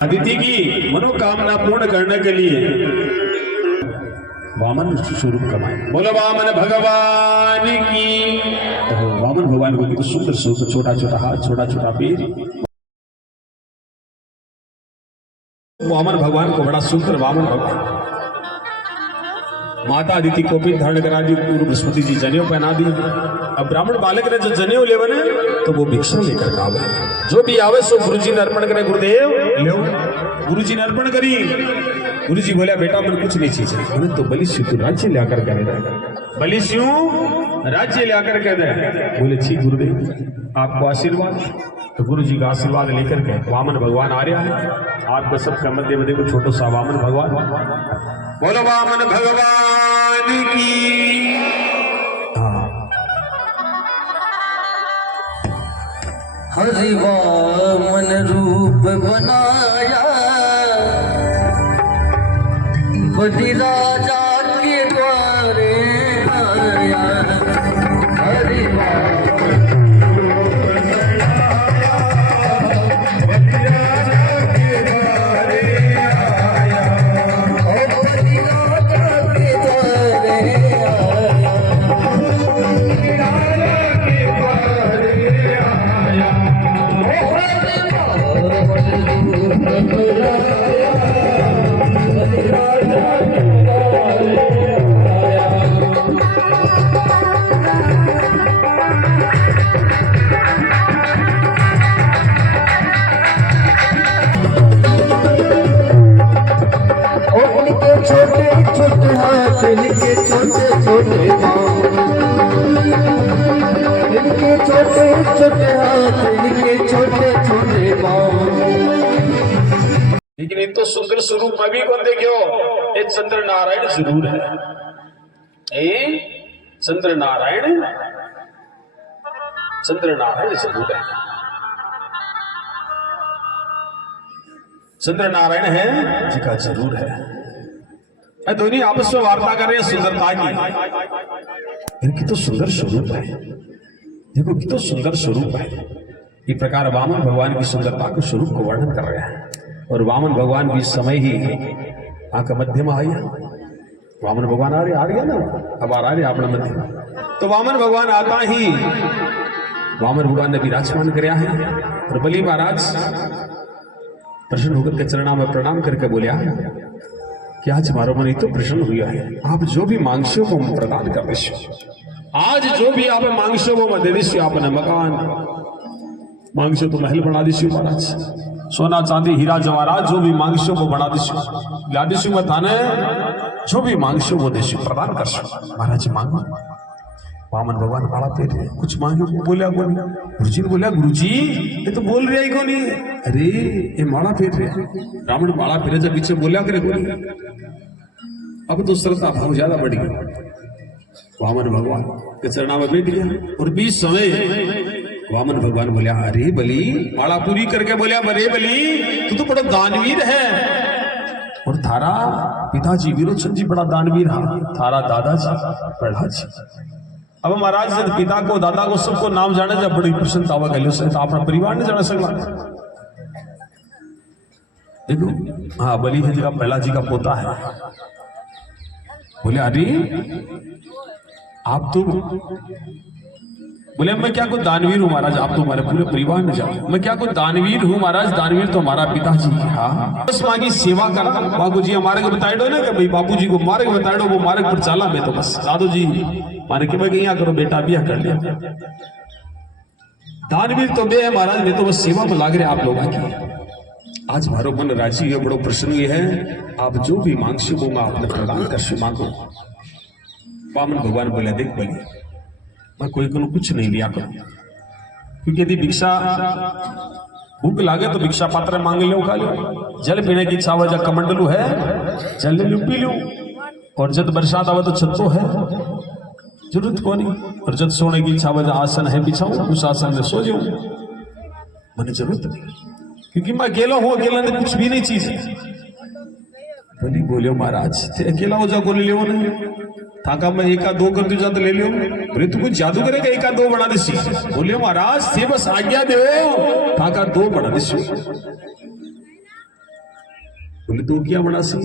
अदिति की मनोकामना पूर्ण करने के लिए वामन स्वरूप कमाए। बोलो वामन भगवान की। तो वामन भगवान को कितना सुंदर स्वरूप, छोटा छोटा हाथ, छोटा छोटा पैर। वामन भगवान को बड़ा सुंदर वामन भगवान। माता अदिति को भी धारण करा दी, गुरु बृहस्पति जी जनेऊ पहना दी। अब ब्राह्मण बालक ने जो जनेऊ लेवन तो वो भिक्षा लेकर आवे, जो भी आवे सो गुरु जी ने अर्पण करे। गुरुदेव लो, गुरु जी ने अर्पण करी। गुरु जी बोला बेटा मैंने कुछ नहीं चाहिए, मैंने तो बलिष्यु तू राज्य लाकर कह दे, बलिष्यु राज्य लाकर कह दे। बोले ठीक गुरुदेव आपको आशीर्वाद। तो गुरु जी का आशीर्वाद लेकर के वामन भगवान आ रहा है। आपको सबका मध्य में देखो छोटो सा वामन भगवान। बोलो वामन भगवान की। हरि वामन रूप बनाया, बलि राजा के द्वारे आया। हरि लेकिन इन तो सुंदर स्वरूप में भी कौन देखियो, ये चंद्र नारायण जरूर है। चंद्र नारायण जरूर है। चंद्र नारायण है जी का जरूर है। दोनों आपस में वार्ता कर रहे हैं सुंदरता की। इनकी तो सुंदर स्वरूप है, देखो कितना सुंदर स्वरूप है। इस प्रकार वामन भगवान की सुंदरता के स्वरूप को वर्णन कर रहे हैं। और वामन भगवान भी समय ही आंख मध्य में आया। वामन भगवान आ रहे ना, अब आ रहे अपने मध्य। तो वामन भगवान आता ही वामन भगवान ने विराजमान कराया है। और बलि महाराज प्रसन्न होकर के चरणा में प्रणाम करके बोलिया कि आज हमारा मन तो प्रसन्न हुआ है, आप जो भी मांगशो वो प्रदान कर दीजिए। आज जो भी आप मांगशो वो मैं दे दीजिए। आपने मकान मांगशो तो महल बना दीजिए महाराज, सोना चांदी हीरा जवाहरात जो भी मांगशो वो बना दीजिए, ला दीजिए। मैं थाने जो भी मांगशो वो दीजिए, प्रदान कर सो महाराज। मांगो। वामन भगवान माला फेर रहे, कुछ मांगे बोलिया कौन। गुरु जी ने बोला गुरु जी ये तो बोल रहा ही कौन है। अरे ये माला फेर रहे, ब्राह्मण माला फेरे जब पीछे बोलिया करे बोल। अब तो श्रद्धा भाव ज्यादा बढ़ गई। वामन भगवान के चरणा में बैठ गया। और 20 समय वामन भगवान बोलिया अरे बलि, माला पूरी करके बोलिया अरे बलि तू तो बड़ा दानवीर है। और थारा पिताजी विरोचन जी बड़ा दानवीर है, थारा दादाजी प्रहलाद जी। अब महाराज जब पिता को दादा को सबको नाम जाने जब बड़ी प्रसन्नता हुआ गली से, तो अपना परिवार ने जाना सकता। देखो हाँ बलि है जी का प्रहलाद जी का पोता है। बोले अरे आप तो बोले मैं क्या कोई दानवीर हूँ महाराज, आप तो हमारे पूरे परिवार में जाओ। मैं क्या कोई दानवीर हूँ महाराज, दानवीर तो हमारा पिताजी। हाँ बस मांगी सेवा करा, बाबू जी हमारे को बताए दो ना कि भाई बाबू जी को मार्ग बताए दो, वो मार्ग पर चला। मैं तो बस दादू जी मारे के मैं यहाँ करो बेटा बिया कर लिया। दानवीर तो मैं है महाराज, मैं तो बस सेवा में लाग रहे आप लोगों की। आज मारो मन राजी है, बड़ो प्रसन्न है। आप जो भी मांगशो वो मैं आपने प्रदान कर मांगो। वामन भगवान बोले देख बलि मैं कोई को कुछ नहीं लिया करूं, क्योंकि यदि भिक्षा भूख लागे तो भिक्षा पात्र मांग लो खा लो। जल पीने की इच्छा हो जब कमंडलू है जल ले लो पी लो। और जब बरसात आवे तो छतो है, जरूरत को नहीं। और जब सोने की इच्छा हो जब आसन है बिछाओ, उस आसन में सो जाओ, मैंने जरूरत नहीं, क्योंकि मैं अकेला हूं। अकेला ने कुछ भी नहीं चीज है। बलि बोलियो महाराज अकेला हो जाओ गोली ले नहीं, थाका मैं एका दो कर दूजा तो ले लियो। बोले तू कुछ जादू करेगा एका दो बना देसी। बोले महाराज से बस आज्ञा दे, थाका दो बना देसी। बोले तू क्या बना सी?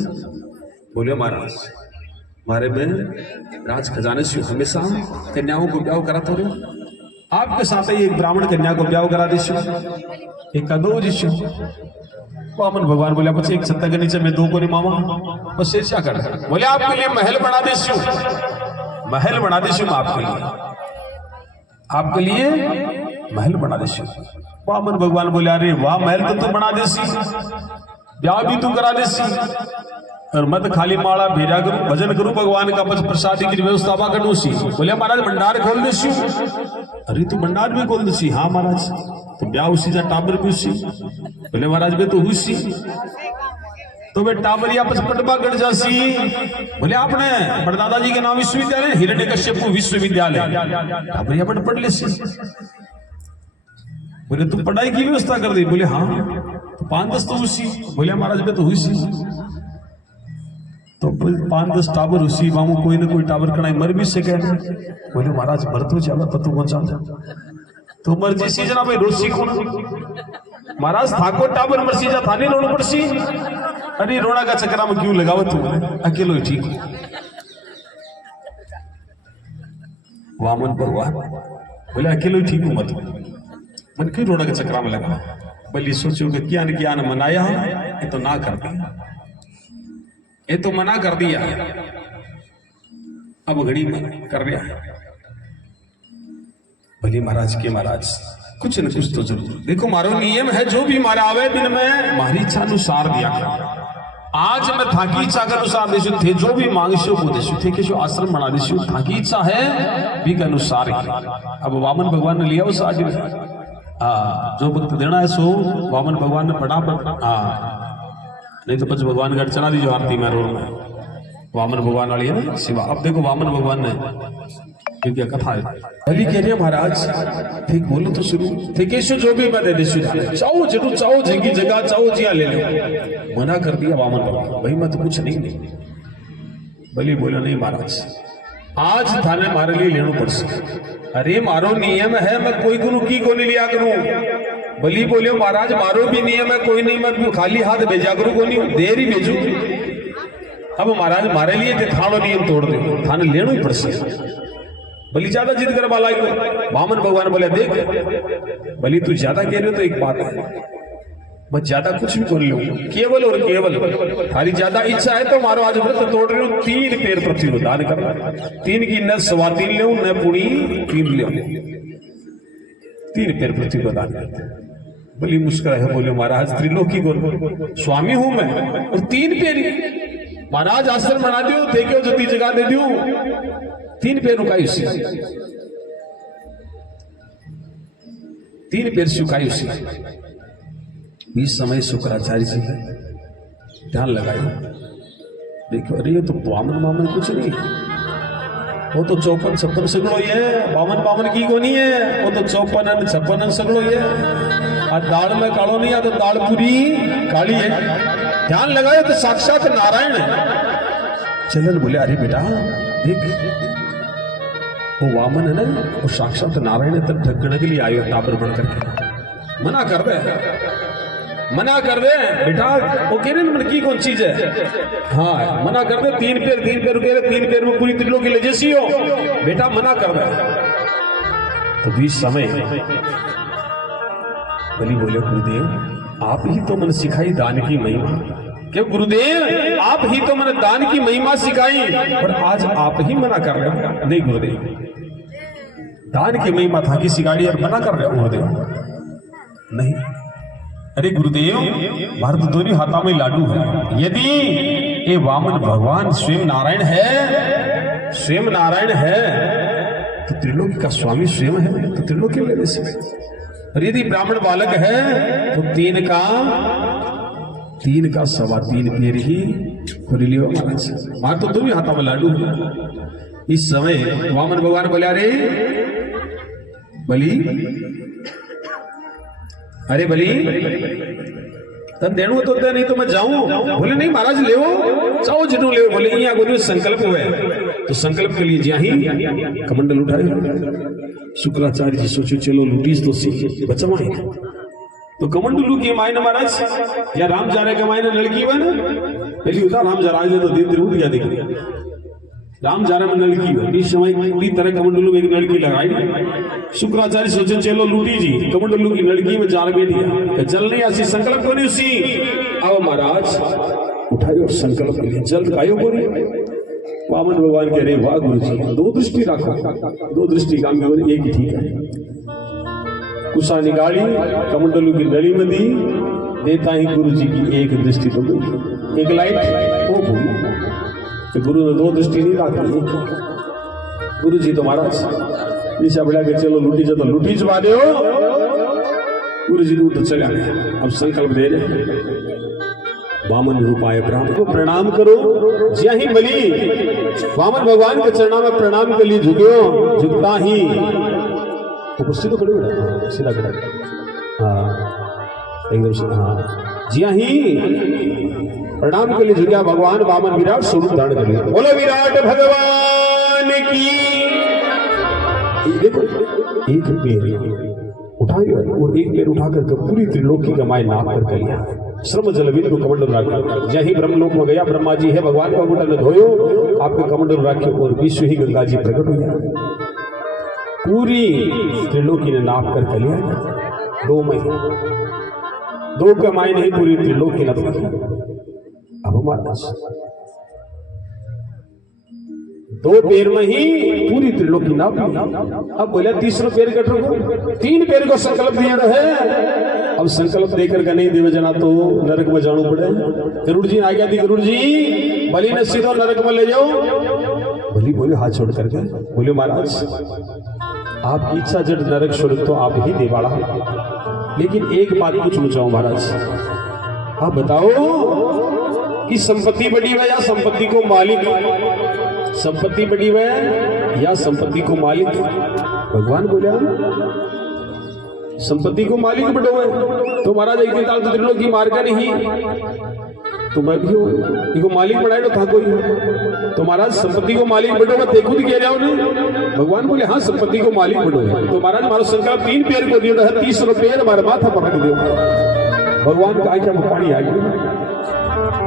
बोले महाराज मारे में राज खजाने से हमेशा कन्याओं को ब्याह करा तो आपके साथ ही एक ब्राह्मण कन्या को ब्याह करा दीशु, एक का दो जीशु। वामन भगवान बोले बस एक सत्ता के नीचे मैं दो को नहीं मामा, बस शेष क्या कर। बोले आपके लिए महल बना दीशु, महल बना दीशु आपके लिए, आपके लिए महल बना दीशु। वामन भगवान बोले अरे वाह महल तो बना देसी, ब्याह भी तू करा देसी, और मत खाली माला भेजा करूं, भजन करूं भगवान का, बस प्रसादी की व्यवस्था करूं सी। बोले महाराज भंडार खोल देसी। अरे तू भंडार भी खोल देसी? हाँ महाराज। तो ब्याह उसी जा टाबर भी उसी। बोले महाराज बे तो हुसी, तो वे टाबर आपस पटबा गढ़ जासी। बोले आपने बड़दादा जी के नाम विश्वविद्यालय हिरण्यकश्यप विश्वविद्यालय टाबर अपन पढ़ ले सी। बोले तू पढ़ाई की व्यवस्था कर दी? बोले हाँ। तो 5-10 तो उसी। बोले महाराज बे तो हुसी, तो 5-10 टावर उसी मामू कोई ना कोई टावर कनाई मर भी सके। बोले महाराज मर तो जावा पतो पहुंचा तो मर्जी सी जना भाई रोसी कौन महाराज थाको टावर मरसी जा थाने रोड पड़सी। अरे रोना का चक्रा में क्यों लगाव तू? अकेलो ही ठीक। वामन भगवान बोले अकेलो ही ठीक हूं मत, मन क्यों रोना के चक्रा में लगा? बल्कि सोचो कि क्या न क्या न मनाया, ये तो ना कर दिया, ये तो मना कर दिया, अब घड़ी मन कर रहा है। भले महाराज के महाराज कुछ न कुछ तो जरूर देखो, मारो नियम है जो भी मारा आवे दिन में मारी इच्छा अनुसार दिया। आज मैं थाकी इच्छा के अनुसार देशु थे, जो भी मांगशो वो देशु थे, कि आश्रम बना देशु, थाकी इच्छा है भी के अनुसार ही। अब वामन भगवान ने लिया उस आज जो भक्त देना है सो वामन भगवान ने पढ़ा, नहीं तो बस भगवान का चला दीजिए आरती में रोड में। वामन भगवान वाली है ना शिवा। अब देखो वामन भगवान ने क्योंकि कथा है भली कह रही है महाराज ठीक बोलो तो शुरू ठीक है, जो भी मैं दे देशु चाहो जरूर, चाहो जिंगी जगह चाहो जिया ले लो। मना कर दिया वामन भगवान, भाई मैं तो कुछ नहीं दे। भली बोला नहीं महाराज आज थाने मारे लिए लेना पड़से। अरे मारो नियम है, मैं कोई गुरु की को नहीं लिया करूं। भली बोले महाराज मारो भी नियम है, कोई नहीं मैं खाली हाथ भेजा करूं, को नहीं देर ही भेजू। अब महाराज मारे लिए थानो नियम तोड़ दे, थाने लेना ही पड़से। भली ज्यादा जिद कर वाला को वामन भगवान बोले देख भली तू ज्यादा कह रहे हो तो एक बात है, मैं ज्यादा कुछ भी कर लूं, केवल और केवल थारी ज्यादा इच्छा है तो मारो आज व्रत तोड़ रहे हो। 3 पैर पृथ्वी को दान करना, 3 की न 3.25 ले न पुणी 3 ले, 3 पैर पृथ्वी को दान करते। भली मुस्कुराए है बोले महाराज त्रिलोकी को स्वामी हूं मैं और 3 पैर महाराज आश्रम बना दियो, देखो जती जगह दे दियो, 3 पैर रुकाई उसी, 3 पैर सुखाई उसी। इस समय शुक्राचार्य जी ध्यान लगाए, देखो अरे ये तो वामन कुछ नहीं, वो तो 54-56 सगड़ो ही है, वामन की को नहीं है, वो तो 54-56 सगड़ो ही है। आज दाल में कालो नहीं है तो दाल पूरी काली है। ध्यान लगाए तो साक्षात नारायण है। चलन बोले अरे बेटा देख वो वामन है ना, वो साक्षात नारायण है, तब ढकने के लिए आयो टाबर बन करके। मना कर दे बेटा, वो कह रहे मन की कौन चीज है। हाँ मना कर दे, 3 पैर कह रहे, 3 पैर में पूरी त्रिलोकी ले जैसी हो बेटा, मना कर दे। तो बीच समय बलि बोले गुरुदेव आप ही तो मन सिखाई दान की महिमा। क्यों गुरुदेव आप ही तो मैंने दान की महिमा सिखाई, पर आज आप ही मना कर रहे हो। नहीं गुरुदेव दान की महिमा था कि सिखाई और मना कर रहे हो गुरुदेव। नहीं अरे गुरुदेव भारत दोनों हाथों में लाडू है, यदि ये वामन भगवान स्वयं नारायण है तो त्रिलोकी का स्वामी स्वयं है, तो त्रिलोकी लेने से। और यदि ब्राह्मण बालक है तो 3 का 3.25 पैर ही खोल लियो महाराज। मार तो दोनों हाथों में लाडू है। इस समय वामन भगवान बोले अरे बली तन देणु तो दे, नहीं तो मैं जाऊं। बोले नहीं महाराज ले चाहो जिन्हों ले। बोले यहाँ बोले संकल्प हुए तो संकल्प के लिए ज्या ही कमंडल उठाए। शुक्राचार्य जी सोचो चलो लूटीस तो सीख बचवाए। तो कमंडलू की मायने महाराज या राम जा रहे के मायने लड़की बन पहली होता राम जा रहा तो दिन उठ गया देख राम जा रहे में लड़की हो इस समय पूरी तरह कमंडलू में एक लड़की लगाई शुक्राचार्य सोचे चलो लूटी जी कमंडलू की लड़की में जार बैठी जल नहीं ऐसी संकल्प करी उसी अब महाराज उठाई और संकल्प के लिए जल कायो बोले वामन भगवान कह रहे वाह गुरु जी दो दृष्टि रखो दो दृष्टि काम में एक ही ठीक है कुशा निकाली कमंडलू की नली में दी देता ही गुरु जी की एक दृष्टि तो दी एक लाइट वो भूली तो गुरु ने दो दृष्टि नहीं रखी गुरु जी तो महाराज नीचा बढ़ा के चलो लूटी जो तो लूटी चुका दे गुरु जी तो चला गया अब संकल्प दे रहे वामन रूपाय ब्राह्मण को प्रणाम करो ज्या ही बली वामन भगवान के चरणों में प्रणाम के लिए झुको झुकता ही उपस्थित तो खड़े सीधा खड़ा हाँ एकदम से हाँ जिया ही प्रणाम के लिए झुकिया भगवान वामन विराट स्वरूप धारण कर लिया बोलो विराट भगवान की देखो एक पैर उठाई और एक पैर उठाकर पूरी त्रिलोकी का माय नाप कर लिया श्रम जलविंद को कमंडल रखा जय ही ब्रह्मलोक में गया ब्रह्मा जी है भगवान का कमंडल ने धोयो आपके कमंडल रखे और विश्व ही गंगा जी प्रकट हो गया पूरी त्रिलोकी ने नाप कर लिया 2 महीने 2 का माय नहीं पूरी त्रिलोकी ने अब महाराज 2 पैर में ही पूरी त्रिलोकी नाप अब बोला तीसरा पैर कट रखो 3 पैर को संकल्प दिया रहे अब संकल्प देकर का नहीं देव जना तो नरक में जाना पड़े गरुड़ जी आ गया थी गरुड़ जी बलि ने सीधो नरक में ले जाओ बलि बोले हाथ छोड़ करके बोले महाराज आपकी इच्छा जब नरक छोड़ तो आप ही दे बाड़ा लेकिन एक बात पूछना चाहूं महाराज आप बताओ कि संपत्ति बड़ी है या संपत्ति को मालिक संपत्ति बड़ी है या संपत्ति को मालिक भगवान बोले संपत्ति को मालिक बड़ो है तो महाराज एक दिन तो त्रिलोकी मार कर ही तो मैं भी इनको मालिक बनाए तो था कोई तो महाराज संपत्ति को मालिक बड़ो मैं खुद कह रहा हूँ भगवान बोले हाँ संपत्ति को मालिक बड़ो है तो महाराज हमारा संकल्प 3 पैर को दिया है 30 पैर हमारे माथा पर रख दो भगवान का क्या पानी आ गया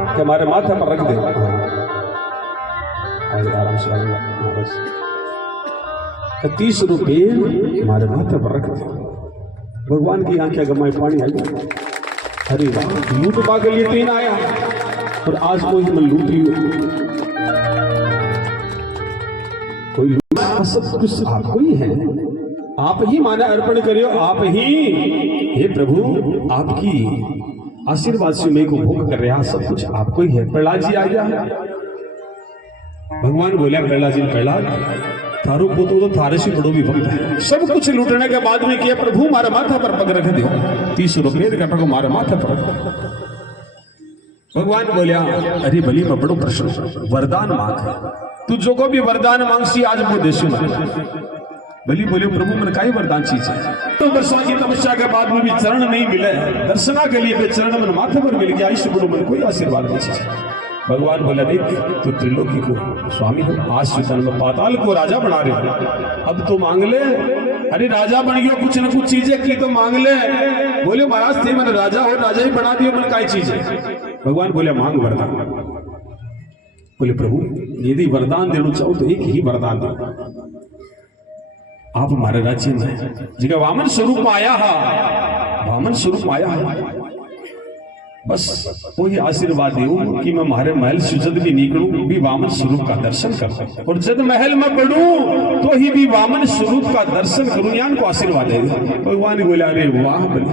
कि हमारे माथा पर रख दे आराम से बस 30 रुपये हमारे माथे पर रख दे भगवान की आंखें गमाए पानी आ गया अरे वाह लूट पा के लिए 3 आया और आज कोई मैं लूट लियो कोई लूट सब कुछ आपको ही है आप ही माने अर्पण करियो आप ही हे प्रभु आपकी आशीर्वाद से मेरे को भोग कर रहा सब कुछ आपको ही है प्रहलाद जी आ गया भगवान बोले प्रहलाद जी प्रहलाद थारू पुत्र तो थारे से बड़ो भी भक्त है सब कुछ लूटने के बाद में किया प्रभु मारे माथा पर पग रख दो 30 रुपये का पग मारे माथे पर भगवान बोलिया अरे बलि में बड़ो प्रश्न वरदान मांग तू जो को भी वरदान मांगसी आज वो देश में बलि बोले प्रभु मन काई वरदान चीज है तो वर्षों की तपस्या के बाद में भी चरण नहीं मिले दर्शना के लिए चरण मन माथे पर मिल गया इस बड़ो मन कोई आशीर्वाद नहीं भगवान बोला देख तू त्रिलोकी को स्वामी हो आज जन्म पाताल को राजा बना रहे हो अब तो मांग ले अरे राजा बन गयो कुछ न कुछ चीजें की तो मांग ले बोले महाराज थे मैंने राजा हो राजा ही बना दियो मन काय चीज है भगवान बोले मांग वरदान बोले प्रभु यदि वरदान देना चाहो तो एक ही वरदान दो आप हमारे राज्य में जिसका वामन स्वरूप आया है वामन स्वरूप आया है बस वही आशीर्वाद दो कि मैं हमारे महल से जब भी निकलूं भी वामन स्वरूप का दर्शन कर सकूं और जब महल में पढ़ूं तो ही भी वामन स्वरूप का दर्शन करूं यान को आशीर्वाद देगा भगवान बोले अरे वाह बोले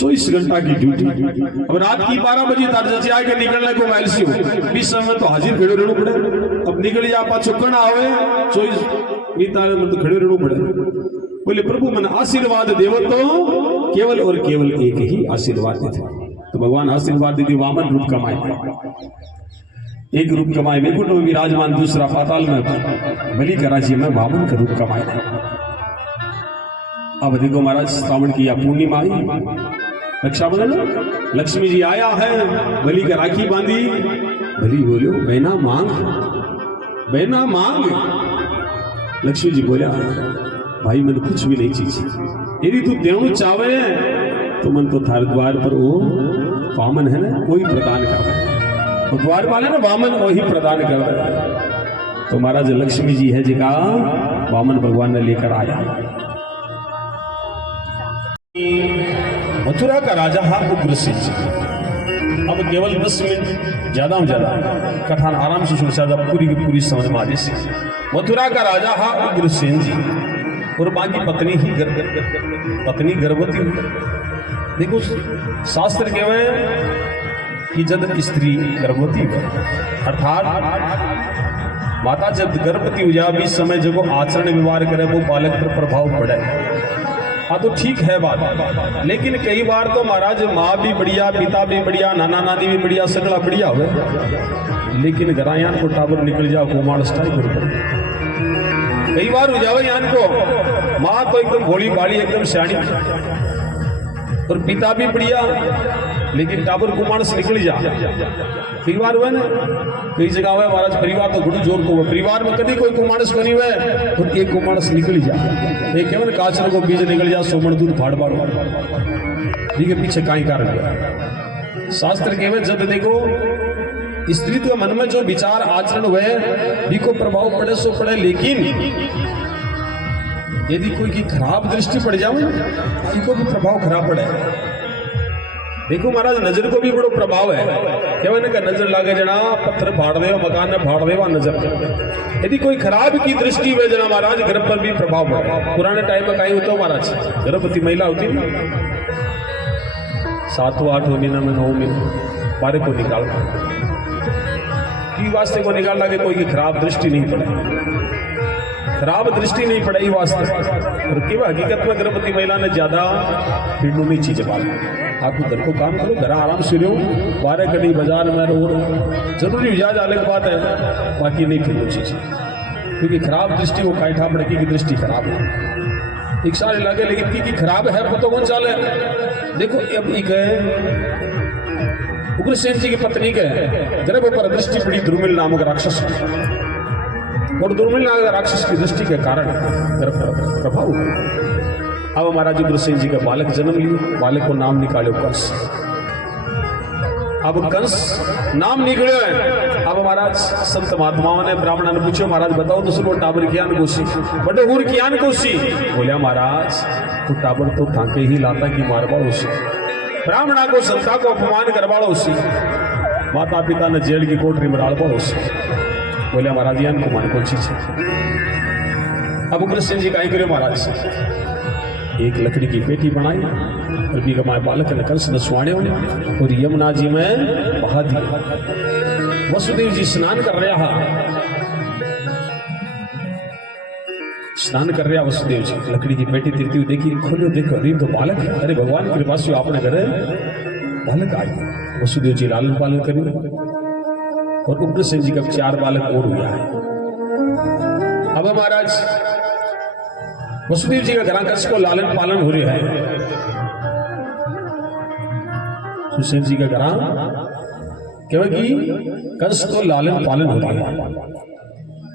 24 घंटा की ड्यूटी अब रात की 12 बजे तार आके निकलने को महल से हो 20 समय तो हाजिर खड़े रहना पड़े अब निकल जा पा चुकना आवे 24 तो खड़े रहना पड़े बोले प्रभु मन आशीर्वाद देव तो केवल और केवल एक ही आशीर्वाद देते तो भगवान आशीर्वाद दीदी वामन रूप कमाए एक रूप कमाए वैकुंठ में विराजमान दूसरा पाताल में बलि का राज्य में वामन का रूप कमाए अब देखो महाराज श्रावण की या पूर्णिमा आई रक्षाबंधन लक्ष्मी जी आया है बलि का राखी बांधी बलि बोलो बहना मांग लक्ष्मी जी बोला भाई मैंने कुछ भी नहीं चीज यदि तू देणु चाहे तुमन तो थार द्वार पर वो वामन है ना वही प्रदान कर रहे हैं, तो द्वार वाले ना वामन वही प्रदान कर रहे हैं। तो महाराज लक्ष्मी जी है जी का वामन भगवान ने लेकर आया। मथुरा का राजा हा उग्रसेन जी। अब केवल 10 मिनट ज्यादा में ज्यादा कथान आराम से सुन सकता, पूरी की पूरी समझ में आ जाए। मथुरा का राजा हा उग्रसेन जी और बाकी पत्नी ही पत्नी गर्भवती हुई। देखो शास्त्र कहवे कि जब स्त्री गर्भवती हो अर्थात माता जब गर्भवती हो जाए इस समय जब वो आचरण व्यवहार करे वो बालक पर प्रभाव पड़े, हाँ तो ठीक है बात, लेकिन कई बार तो महाराज माँ भी बढ़िया, पिता भी बढ़िया, नाना नानी भी बढ़िया, सगड़ा बढ़िया हुए, लेकिन गरायान को टाबर निकल जाओ कोमाड़ स्टाइल कर। कई बार हो जाओ यान को माँ तो एकदम भोली भाली एकदम सियाणी और पिता भी बढ़िया, लेकिन टाबर कुमार से निकल जा। कई बार हुआ ना, कई जगह हुआ महाराज परिवार तो गुरु जोर को हुआ, परिवार में कभी कोई कुमारस बनी हुआ तो एक कुमारस निकल जा, एक केवल काचर को बीज निकल जा, सोमण दूध फाड़ फाड़ ठीक है, पीछे काई कारण है। शास्त्र केवल जब देखो स्त्री के मन में जो विचार आचरण हुए भी को प्रभाव पड़े सो पड़े, लेकिन यदि कोई की खराब दृष्टि पड़ जाए इनको भी प्रभाव खराब पड़े। देखो महाराज नजर को भी बड़ो प्रभाव है, क्या ना नजर लागे जना पत्थर फाड़ दे, मकान में फाड़ दे नजर। यदि कोई खराब की दृष्टि हुए जना महाराज गर्भ पर भी प्रभाव पड़े। पुराने टाइम में कहीं होता महाराज गर्भवती महिला होती ना 7वां 8वां महीना में 9 महीना बारे को निकाल की वास्ते को निकाल लगे कोई की खराब दृष्टि नहीं पड़े, खराब दृष्टि नहीं पड़े वास्ते। और केवल हकीकत में गर्भवती महिला ने ज्यादा फिरनू नहीं चीजें बात। आप घर को काम करो, घर आराम से रहो, 12 कड़ी बाजार में रहो, जरूरी इजाज अलग बात है, बाकी नहीं फिरनू चीज, क्योंकि खराब दृष्टि वो काइठा पड़की की दृष्टि खराब है। एक साल लगे लेकिन की खराब है पतो कौन चाले। देखो अब एक उग्रसेन जी की पत्नी के गर्भ पर दृष्टि पड़ी दुर्मिल नामक राक्षस, और दुर्मिल नामक राक्षस की दृष्टि के कारण गर्भ पर प्रभाव हुआ। अब महाराज उग्रसेन जी का बालक जन्म लिया, बालक को नाम निकालो कंस। अब कंस नाम निकले है। अब महाराज संत महात्माओं ने ब्राह्मणों ने पूछो महाराज बताओ तो सुनो टाबर कियान कोसी बड़े हूर कियान कोसी। बोलिया महाराज तो टाबर तो थाके ही लाता की मारवाड़ उसी, ब्राह्मणा को संता को अपमान करवाड़ो उसी, माता पिता ने जेल की कोठरी में डाल उसी। बोलिया महाराज यान को मान कौन चीज है। अब उग्रसेन जी कहीं करे महाराज एक लकड़ी की पेटी बनाई और भी कमाए बालक ने कंस ने स्वाणे और यमुना जी में बहा दिया। वसुदेव जी स्नान कर रहा, स्नान कर रहा वसुदेव जी, लकड़ी की पेटी तिरती हुई देखी, खोलो देखो अरे तो बालक है, अरे भगवान की कृपा से आपने घर बालक आई। वसुदेव जी लालन पालन करिए और उग्रसेन जी का 4 बालक और हुआ है। अब महाराज वसुदेव जी का घर कंस को लालन पालन हो रहा है, सुसेन जी का घर क्योंकि कंस को लालन पालन हो रहा है।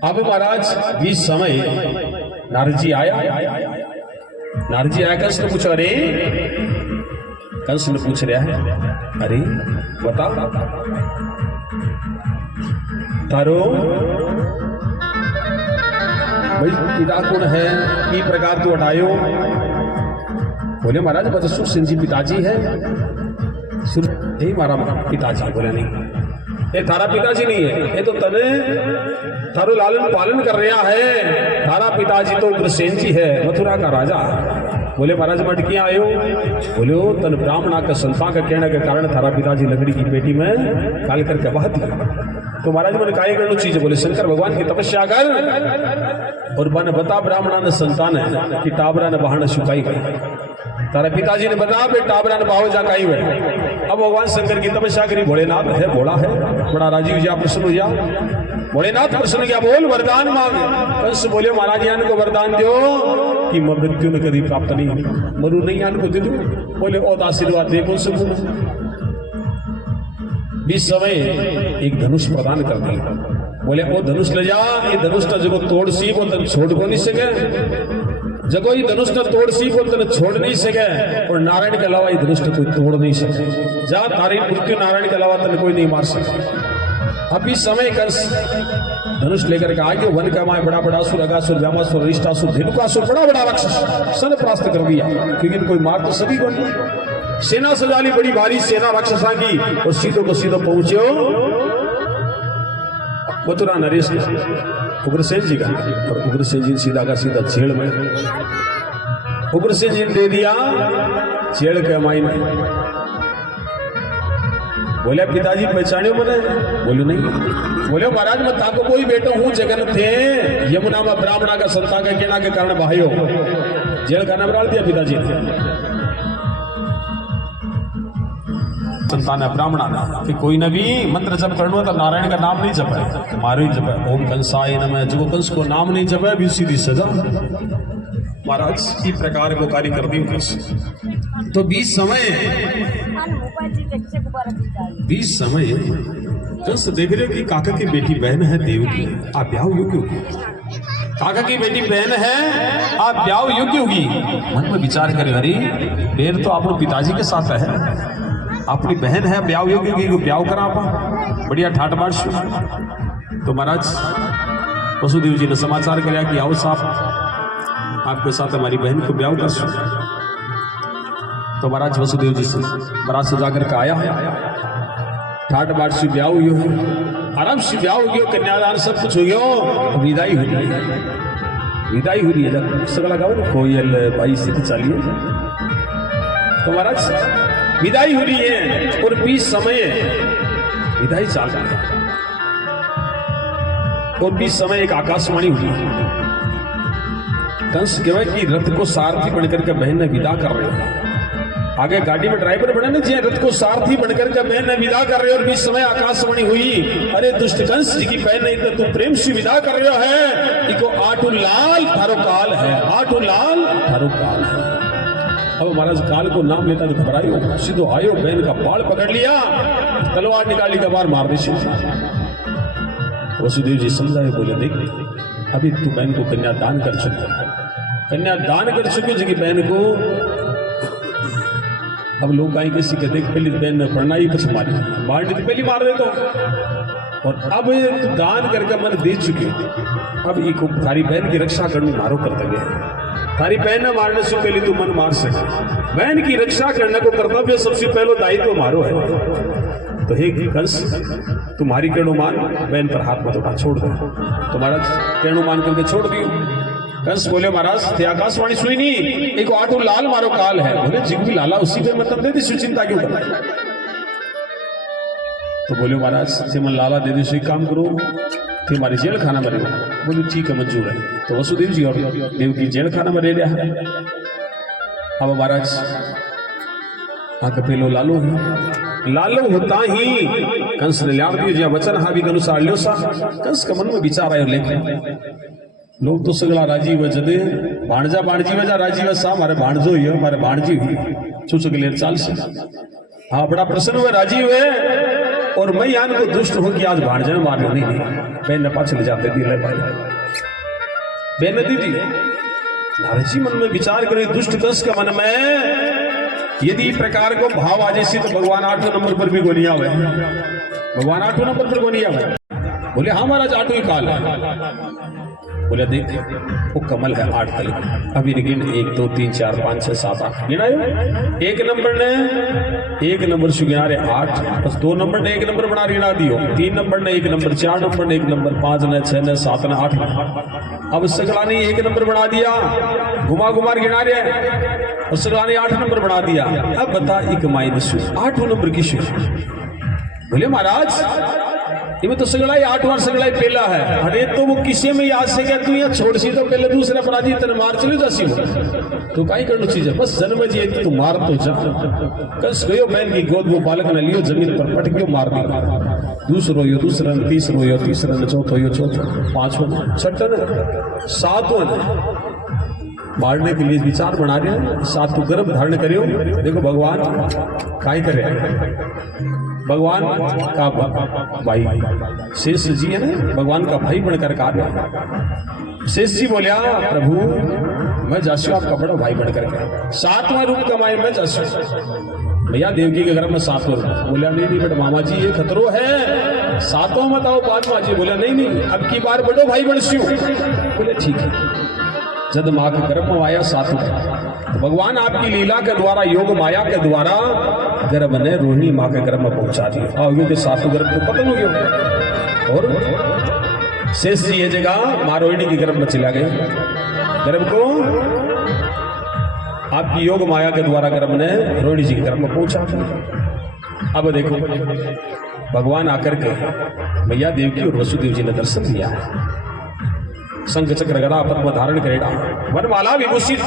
अब महाराज इस समय नारद जी आया, नारद जी आया कंस ने पूछा, अरे कंस ने पूछ रहा है अरे बता तारो भाई पिता कौन है की प्रकार तू हटायो। बोले महाराज बदसुर सिंह जी पिताजी है। यही मारा पिताजी। बोले नहीं ये थारा पिताजी नहीं है, ये तो तने थारो लालन पालन कर रहा है, थारा पिताजी तो उग्रसेन जी है मथुरा का राजा। बोले महाराज मट किया आयो। बोले ओ तन ब्राह्मणा का संता का कहने के कारण थारा पिताजी लकड़ी की पेटी में काल करके बहा दिया। तो महाराज मैंने काय करना चीज। बोले शंकर भगवान की तपस्या कर और बन बता ब्राह्मणा ने संतान है कि टाबरा ने बहाना सुखाई गई। तारा पिताजी ने बता बे टाबरा ने बाहो जा काई हुए। अब भगवान शंकर की तपस्या करी, भोलेनाथ है भोला है बड़ा राजीव जा प्रसन्न हो जा। भोलेनाथ प्रसन्न क्या बोल वरदान मांग। कंस बोले महाराज यान को वरदान दो कि मैं मृत्यु में कभी प्राप्त नहीं मरु नहीं यान को दे दू। बोले और आशीर्वाद दे कौन सकूं। इस समय एक धनुष प्रदान कर दिया। बोले ओ धनुष ले जा, ये धनुष का जो तोड़ सी वो तन छोड़ को नहीं सके। जब कोई धनुष ने तोड़ सी वो तने छोड़ नहीं सके और नारायण के अलावा ये धनुष ने कोई तोड़ नहीं सके। जा तारी मृत्यु नारायण के अलावा तने कोई नहीं मार सके। अभी समय कंस धनुष लेकर के आगे वन का माए बड़ा बड़ा असुर, अगासुर, व्यामासुर, अरिष्टासुर, धेनुकासुर, बड़ा बड़ा राक्षस सन परास्त कर दिया, क्योंकि कोई मार तो सभी को नहीं। सेना सजाली बड़ी भारी सेना राक्षसा की और सीधो को सीधो पहुंचे मथुरा नरेश उग्रसेन जी का, और उग्रसेन जी सीधा का सीधा जेल में। उग्रसेन जी ने दे दिया जेल के माई में। बोले पिताजी पहचाने मैंने? बोले नहीं। बोले महाराज मैं ताको कोई बेटो हूं जगन थे यमुना में ब्राह्मणा का संता का कहना के कारण भाइयों जेल खाना में डाल दिया पिताजी ने। संतान है ब्राह्मणा कि कोई न भी मंत्र जप करना तो नारायण का नाम नहीं जपे, तुम्हारे ही जपे ओम कंसाय नमः। जो कंस को नाम नहीं जपे भी सीधी सजा। महाराज इस प्रकार को कार्य कर दी तो 20 समय कंस देख रहे कि काका की बेटी बहन है देवकी, आप ब्याह योग्य होगी। काका की बेटी बहन है, आप ब्याह योग्य होगी। मन में विचार करे हरी देर तो आप पिताजी के साथ है, अपनी बहन है ब्याह योग्य होगी, ब्याह करा आप बढ़िया ठाट बाट। तो महाराज वसुदेव जी ने समाचार कराया कि आओ साहब आपके साथ हमारी बहन को ब्याह कर। तो महाराज वसुदेव जी से बारात सजा करके आया, ठाट बाट से ब्याह हुई है, आराम से ब्याह हो गया, कन्यादान सब कुछ हो गया, विदाई हुई। विदाई हुई है जब सगला गाओ कोयल भाई से चलिए। तो महाराज विदाई हो रही है और 20 समय विदाई चाल रहा है और 20 समय एक आकाशवाणी हुई। कंस कहवा कि रथ को सारथी बनकर के बहन ने विदा कर रहे हैं। आगे गाड़ी में ड्राइवर बने ना जी, रथ को सारथी बनकर के बहन ने विदा कर रहे हो और 20 समय आकाशवाणी हुई। अरे दुष्ट कंस जी की बहन नहीं तो तू प्रेम से विदा कर रहे हो है, इको आठू लाल थारो काल है, आठू लाल थारो काल है। अब महाराज काल को नाम लेता तो घबरायो, सीधो आयो बहन का बाल पकड़ लिया, तलवार निकाली का बार मार दी। वसुदेव जी समझाए, बोले देख अभी तू बहन को कन्यादान कर चुके, कन्यादान कर चुके जी की बहन को। अब लोग कहीं किसी के देख पहली बहन ने पढ़ना ही कुछ मारी मारने तो पहली मार रहे तो, और अब दान करके मन दे चुके। अब एक थारी बहन की रक्षा करने मारो कर्तव्य है। थारी बहन ने मारने से पहले तू मन मार सके। बहन की रक्षा करने को कर्तव्य सबसे पहले दायित्व मारो है। तो हे कंस तुम्हारी केणुमान बहन पर हाथ मत उठा, छोड़ दो। तो महाराज केणुमान करके छोड़ दियो। कंस बोले महाराज थे आकाशवाणी सुनी नहीं, एक आठो लाल मारो काल है। बोले जिगवी लाला उसी पे मतलब दे दी, चिंता क्यों करता है? तो बोले महाराज थे मन लाला दे दी, काम करो थे हमारी जेल खाना में रहो। बोले ठीक है मंजूर है। तो वसुदेव जी और देव की जेल खाना में रह रहा है। अब महाराज पेलो लालो है, लालो होता ही कंस ने लिया दिया वचन हावी के अनुसार लियो सा। कंस का मन में विचार आयो, लेकिन लोग तो सगला राजी हुए जदे भाणजा भाणजी वजा राजी हुआ सा, हमारे भाणजो ही हमारे भाणजी हुई चुच के लिए चाल से। हाँ बड़ा प्रसन्न हुए, राजी हुए। और मैं यान को दुष्ट हो कि आज भाणजा ने मारने नहीं दी, बहन ने पास चले जाते दी बहन ने दीदी। नारद जी मन में विचार करे, दुष्ट कंस का मन में यदि प्रकार को भाव आ जैसी तो भगवान 8 नंबर पर भी गोलियां हुए, भगवान 8 नंबर पर गोलियां हुए। बोले हाँ महाराज 8 ही काल है। बोले देख वो कमल है 8 तल, अभी गिन 1 2 3 4 5 6 7 8 गिनायो। 1 नंबर ने 1 नंबर से गिना रहे 8, बस 2 नंबर ने 1 नंबर बना गिना दियो, 3 नंबर ने 1 नंबर, 4 नंबर ने 1 नंबर, 5 ने 6 ने 7 ने 8। अब सगला ने 1 नंबर बना दिया, घुमा घुमा गिना रहे, और सगला ने 8 नंबर बना दिया। अब बता एक माइनस 8 नंबर की शुरू। बोले महाराज ये तो सगड़ा ही 8वां सगड़ा ही पहला है। अरे तो वो किसी में याद से क्या तू यहाँ छोड़ सी तो पहले दूसरा अपराधी तेरे मार चले जासी हो तो काई करनी चीज है, बस जन्म जी तू मार तो जा। कस गयो बहन की गोद वो बालक ने लियो, जमीन पर पट गयो, मार दिया। दूसरो यो दूसरा, तीसरो यो तीसरा, चौथो यो चौथो, 5वां, 6वां, 7वां मारने के लिए विचार बना रहे हैं। 7 को गर्भ धारण करियो। देखो भगवान काई करे, भगवान का भाई शेष जी है ना, भगवान का भाई बनकर का शेष जी बोलिया प्रभु मैं जासू आपका बड़ा भाई बनकर के 7वां रूप कमाए मैं जासू। भैया देवकी के घर में 7वां रूप। बोला नहीं बट मामा जी ये खतरो है, 7वां मत आओ 5वां जी। बोला नहीं अब की बार बड़ो भाई बनस्यू। बोले ठीक है। जब माँ के गर्भ में आया 7वां, तो भगवान आपकी लीला के द्वारा, योग माया के द्वारा गर्भ ने रोहिणी माँ के गर्भ में पहुंचा दिया। और क्योंकि 7वां गर्भ तो खत्म हो गया और शेष जी ये जगह माँ रोहिणी के गर्भ में चला गए। गर्भ को आपकी योग माया के द्वारा गर्भ ने रोहिणी जी के गर्भ में पहुंचा दिया। अब देखो भगवान आकर के मैया देवकी और वसुदेव जी ने दर्शन दिया है। शंख चक्र गदा पद्म धारण करेगा, वनमाला विभूषित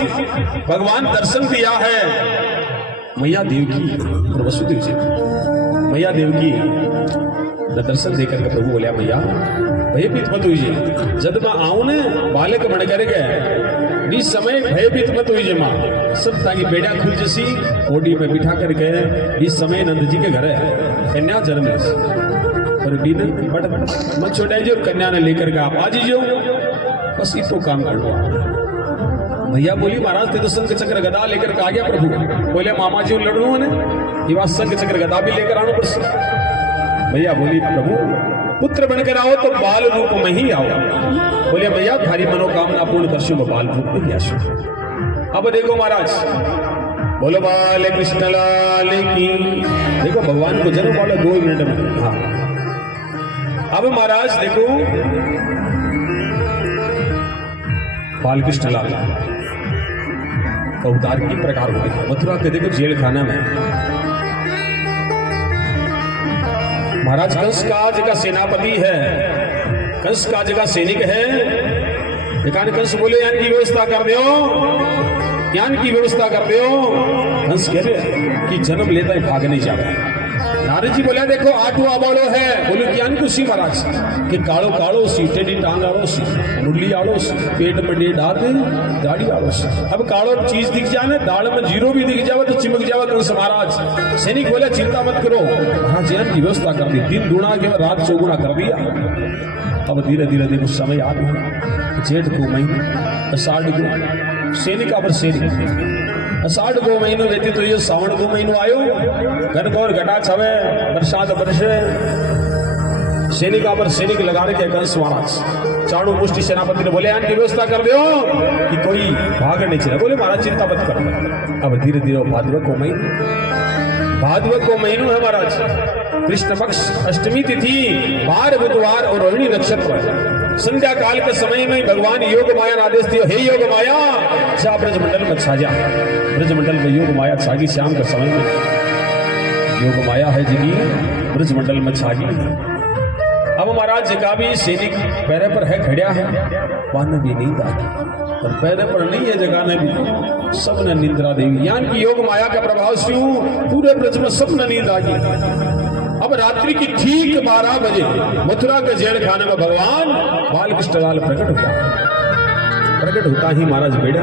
भगवान दर्शन दिया है मैया देवकी और वसुदेव जी। मैया देवकी ने दर्शन देकर के प्रभु बोलिया मैया भयभीत मत हुई। जब मैं आऊं ने बालक बन कर गए इस समय भयभीत मत हुई माँ। सब ताकि बेड़ा खुल जैसी ओडी में बिठा कर गए। इस समय नंद जी के घर है कन्या जन्म और बट मत छोटा जो कन्या ने लेकर के आप आ जीजो, बस इसको काम कर लो। भैया बोली महाराज ते तो संग चक्र गदा लेकर के आ गया प्रभु। बोले मामा जी लड़ू ने ये बात संग चक्र गदा भी लेकर आना पड़। भैया बोली प्रभु पुत्र बनकर आओ तो बाल रूप में ही आओ। बोले भैया थारी मनोकामना पूर्ण करशु बाल रूप में ही आशु। अब देखो महाराज बोलो बाल कृष्ण लाल की। देखो भगवान को जन्म वाला 2 मिनट में। हाँ अब महाराज देखो बाल कृष्ण लाल अवतार की प्रकार हो गई। मथुरा के देखो जेल खाना में महाराज कंस का जगह सेनापति है, कंस का जगह सैनिक है। लेकिन कंस बोले यान की व्यवस्था कर दो, ज्ञान की व्यवस्था कर दो। कंस कह रहे कि जन्म लेता ही भाग नहीं जाता। नारद जी बोला देखो 8वां बालो है। बोले ज्ञान को सी महाराज कि कालो कालो सी टेढ़ी टांग आड़ो सी मुरली आड़ो सी पेट में 1.5 हाथ दाढ़ी आड़ो सी। अब कालो चीज दिख जाए ना, दाल में जीरो भी दिख जावे तो चिमक जावे कंस महाराज। सैनिक बोले चिंता मत करो महाराज ज्ञान की व्यवस्था कर दी। दिन दुना के रात चौगुना कर दिया। अब धीरे धीरे देखो समय आ गया। जेठ को महीने अषाढ़ को सैनिक पर सैनिक अषाढ़ 2 महीनों रहती तो ये सावन 2 महीनों आयो। घर गौर घटा छवे बरसात बरसे सैनिक पर सैनिक लगा रखे कंस महाराज। चाणू मुष्टि सेनापति ने बोले यान की व्यवस्था कर दो कि कोई भाग नहीं चला। बोले महाराज चिंता मत करो। अब धीरे धीरे भाद्रव को महीनों है महाराज। कृष्ण पक्ष अष्टमी तिथि 12 बुधवार और रोहिणी नक्षत्र संध्या काल के समय में भगवान योग माया आदेश दियो हे योग माया जा ब्रजमंडल में छा जा। ब्रजमंडल में योग माया छागी। शाम के समय में योग माया है जगी ब्रजमंडल में छागी। अब महाराज जगह भी सैनिक पैरे पर है खड़ा है, पान भी नहीं था और पैरे पर नहीं है जगह ने भी सब ने निद्रा देवी। यानी कि योग माया का प्रभाव से पूरे ब्रज में सब ने नींद आ गई। अब रात्रि की ठीक 12 बजे मथुरा के जेल खाने में भगवान बाल कृष्ण लाल प्रकट हुआ। प्रकट होता ही महाराज बेड़ा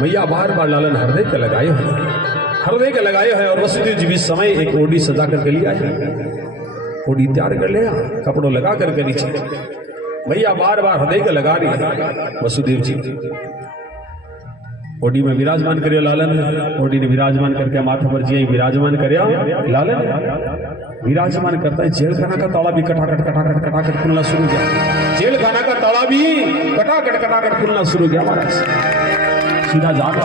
मैया बार लालन हृदय के लगाए हैं और वसुदेव जी भी समय एक ओडी सजा करके लिया है। ओडी तैयार कर लिया, कपड़ों लगा करके नीचे मैया बार हृदय के लगा रही। वसुदेव जी ओडी में विराजमान करे लालन। ओडी ने विराजमान करके माथा पर जी विराजमान करया लालन विराजमान करता है। जेल खाना का ताला भी कटाकट खुलना शुरू किया। जेल खाना का ताला भी कटाकट खुलना शुरू किया। सीधा जाता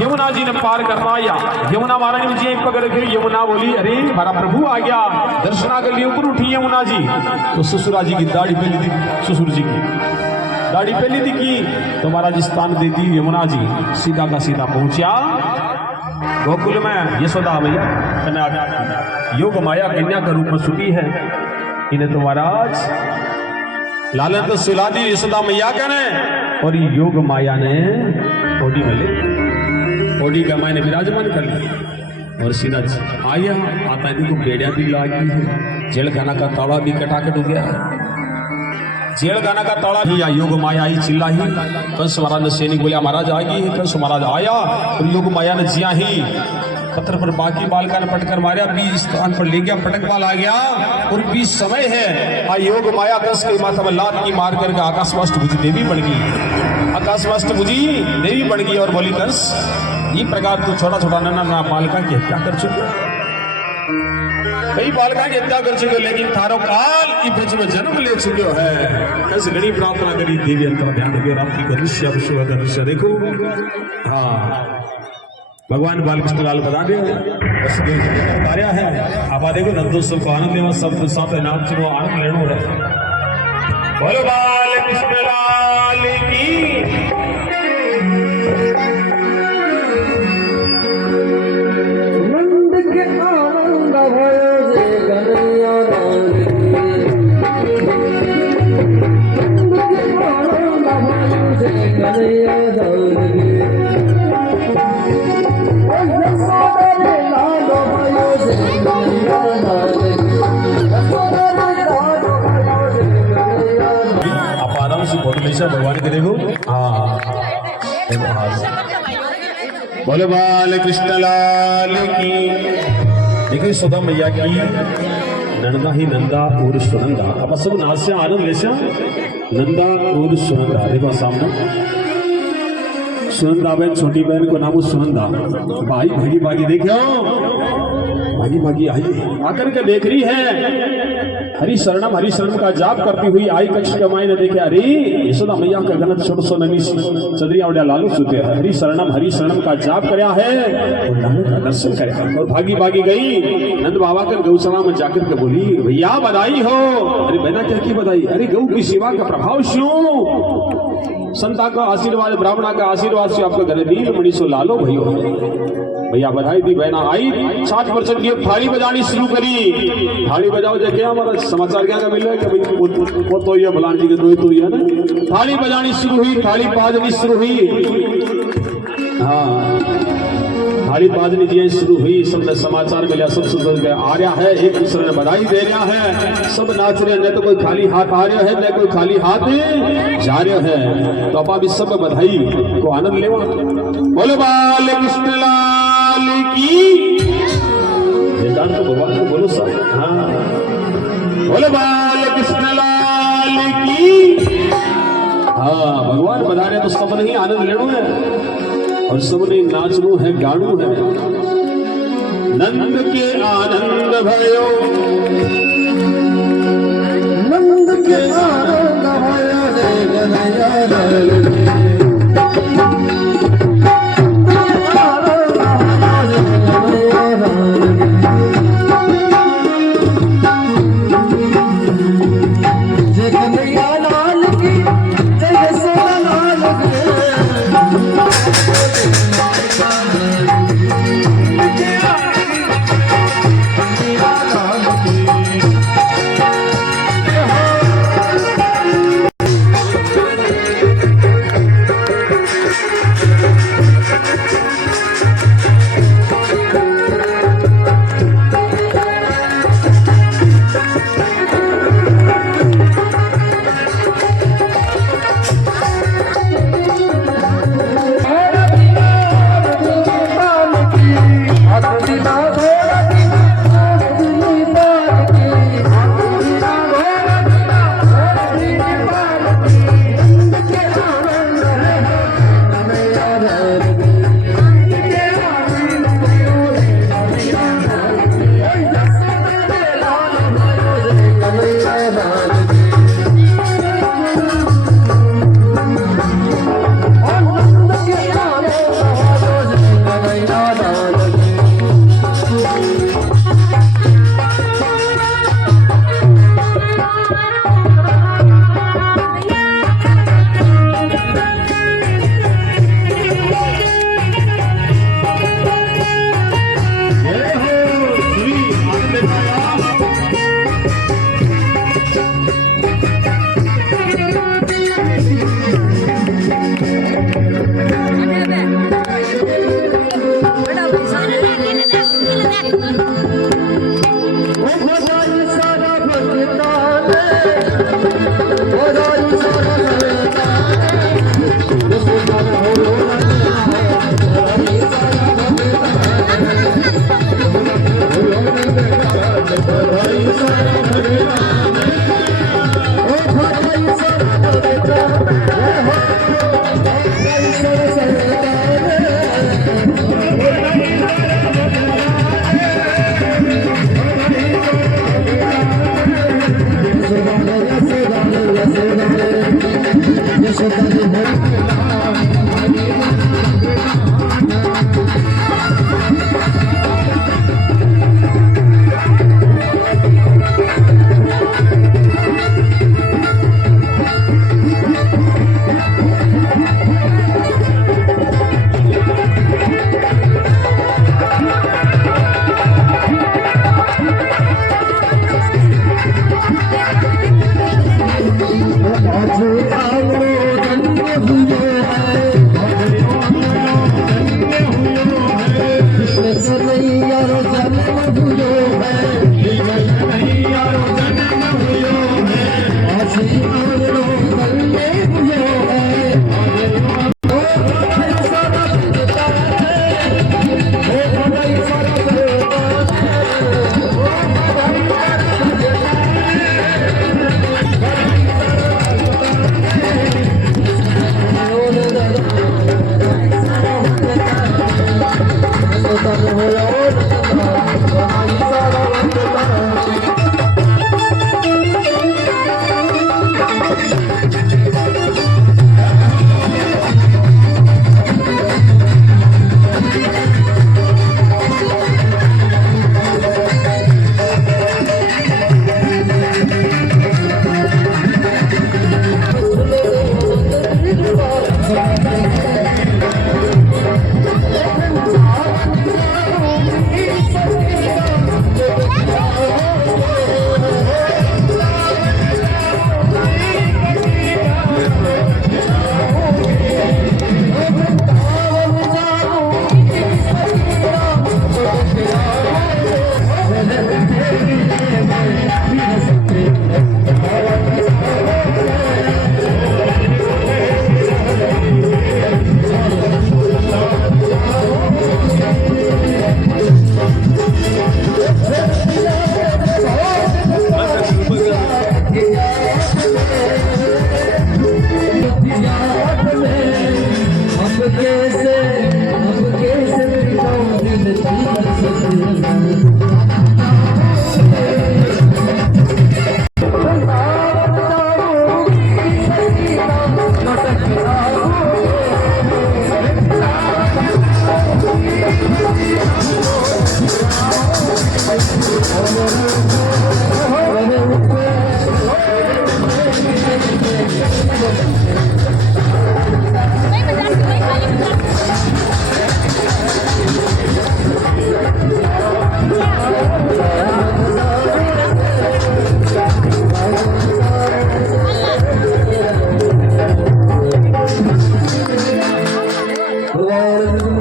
यमुना जी ने पार करना या यमुना महारानी जी पकड़ के यमुना बोली अरे हमारा प्रभु आ गया। दर्शना के लिए ऊपर उठी यमुना जी तो ससुरा जी की दाढ़ी पहली थी। ससुर जी की दाढ़ी पहली थी की तो महाराज स्थान देती यमुना जी सीधा का सीधा पहुंचा गोकुल में। यशोदा मैया कन्या योग माया कन्या के रूप में सुती है। इन्हें तो महाराज लालन तो सुला दी यशोदा मैया कहने और योग माया ने ओडी में ले ओडी का मायने विराजमान कर लिया और सीधा आया आता इनको बेड़िया भी लागी है। जेल खाना का ताला भी कटाकट हो गया। जेल खाना का ताला ही या योग माया आई चिल्ला ही। कंस महाराज ने सैनिक बोलिया महाराज आ गई है। कंस महाराज आया और योग माया ने जिया ही पत्थर पर बाकी बालका ने पटकर मारा। बीच स्थान पर ले गया, पटक बाल आ गया और बीच समय है। योग माया कंस के माथा में लात की मार करके आकाशवाष्ट भुज देवी बन गई। आकाशवाष्टभुजी देवी बन गई और बोली कंस ये प्रकार तू छोटा छोटा नन्हा बालका की हत्या कर चुके कई बालका की हत्या कर चुके लेकिन थारो काल की ब्रज में जन्म ले चुके है ऐसे घड़ी प्रार्थना करी देवी अंतर ध्यान रखियो रात्रि का दृश्य अब का दृश्य देखो हाँ भगवान बालकृष्ण लाल बता दे कार्य है आप देखो नंदोत्सव को आनंद लेवा सब साथ नाम चुनो आनंद लेनो है बोलो बालकृष्ण लाल की नंद के आनंद भयो जे कन्हैया लाल नंद के आनंद भयो जे कन्हैया लाल भगवान के देखो हाँ बोले बाल कृष्ण लाल की देखिए सुधा मैया की नंदा ही नंदा और सुनंदा अब सब नाच से आनंद लेसा नंदा और सुनंदा देखो सामने सुनंदा बहन छोटी बहन को नाम सुनंदा भाई भागी भागी देखो भागी भागी आई आकर के देख रही है हरि शरणम का जाप करती हुई आई कक्ष कमाई ने देखे अरे यशोदा मैया का गलत छोट सो ननी चदरिया उड़ा लालू सुते हरि शरणम का जाप करया है और लालू का दर्शन करया और भागी भागी गई नंद बाबा कर गौशाला में जाकर के बोली भैया बधाई हो अरे बहना क्या की बधाई अरे गौ की सेवा का प्रभाव क्यों संता का आशीर्वाद ब्राह्मणा का आशीर्वाद से आपका घर दी मणि सो लालो भयो भैया बधाई दी बहना आई 60% की थाली बजानी शुरू करी थाली बजाओ जैसे हमारा समाचार क्या मिल रहा है कि वो तो ये भलान जी के दो तो ये ना थाली बजानी शुरू हुई थाली बाजनी शुरू हुई हाँ थाली बाजनी जी शुरू हुई सबने समाचार मिला सब सुन के आ रहा है एक दूसरे ने बधाई दे रहा है सब नाच रहे न तो कोई खाली हाथ आ रहा है न कोई खाली हाथ जा रहा है तो आप इस सब बधाई को आनंद लेवा बोलो बाल कृष्ण लाल की तो भगवान को बोलो सर हाँ बोलो बाल कृष्ण लाल की हाँ भगवान बता रहे तो सब नहीं आनंद लेनो है और सबने नाचनो है गाड़ू है नंद के आनंद भयो नंद के आनंद भयो जय कन्हैया लाल Oh,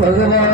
भगवान